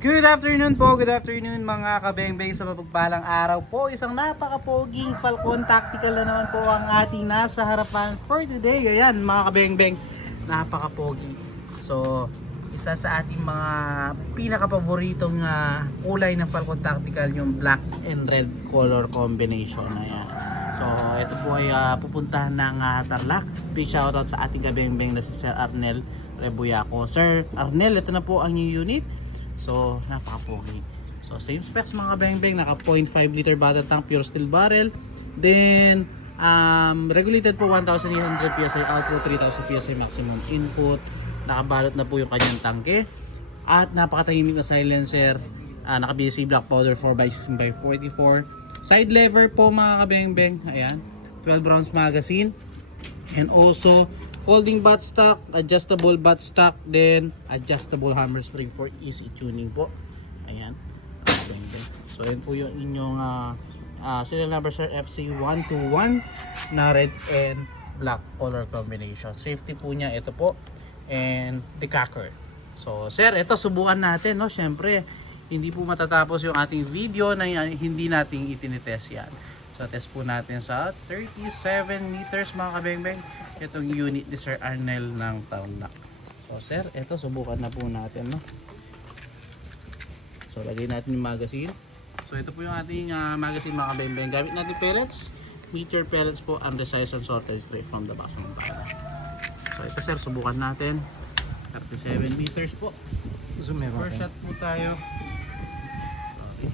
Good afternoon po, good afternoon mga kabengbeng sa mapagpalang araw po. Isang napakapoging Falcon Tactical na naman po ang ating nasa harapan for today. Ayan mga kabengbeng, napakapogi. So, isa sa ating mga pinakapaboritong kulay ng Falcon Tactical, yung black and red color combination. Ayan. So, ito po ay pupuntahan ng Tarlac. Big shoutout sa ating kabengbeng na si Sir Arnel Rebuyaco. Sir Arnel, ito na po ang new unit. So, napaka-pogi. So, same specs mga beng-beng. Naka 0.5 liter battle tank, pure steel barrel. Then, regulated po 1,800 PSI output, 3,000 PSI maximum input. Nakabalot na po yung kanyang tangke. At napakatahimik na silencer. Naka BSC black powder 4x16x44. Side lever po mga kabeng-beng. Ayan. 12 rounds magazine. And also, folding buttstock, adjustable buttstock, then adjustable hammer spring for easy tuning po. Ayan. So yun po yung inyong serial number sir, FC121 na red and black color combination. Safety po niya ito po and decacker. So sir, ito subukan natin, no. Syempre hindi po matatapos yung ating video na hindi nating itinitest yan. So test po natin sa 37 meters mga kabeng-beng itong unit ni Sir Arnel ng Tarlac. So sir, ito subukan na po natin, no. So lagay natin yung magazine. So ito po yung ating magazine mga kabeng-beng. Gamit natin pellets, meter pellets po, undersized and sorted straight from the box ng bala. So ito sir, subukan natin. 37 meters po. Zoom first shot po tayo. Okay.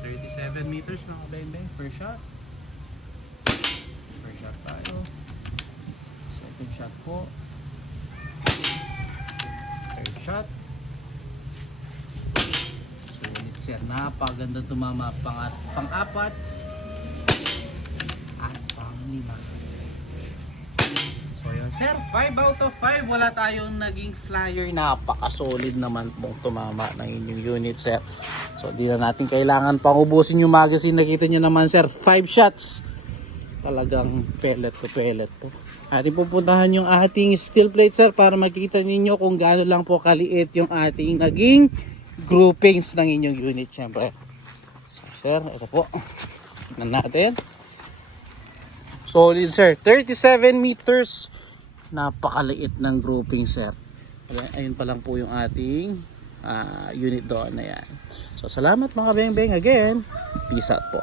37 meters mga kabeng-beng, first shot. First shot tayo. Second shot po. Third shot. Sulit sir, napaganda tumama. Pang-apat at pang-lima. So yun sir, 5 out of 5. Wala tayong naging flyer. Napaka-solid naman pong tumama ng inyong unit sir. So di na natin kailangan pang ubusin yung magazine. Nakita nyo naman sir, 5 shots. Talagang pellet to pellet po. Ating pupuntahan yung ating steel plate sir para makita ninyo kung gaano lang po kaliit yung ating naging groupings ng inyong unit syempre. So sir, ito po. Tignan natin. Solid sir, 37 meters. Napakaliit ng grouping sir. Ayun pa lang po yung ating unit doon na yan. So salamat mga beng-beng again. Peace out po.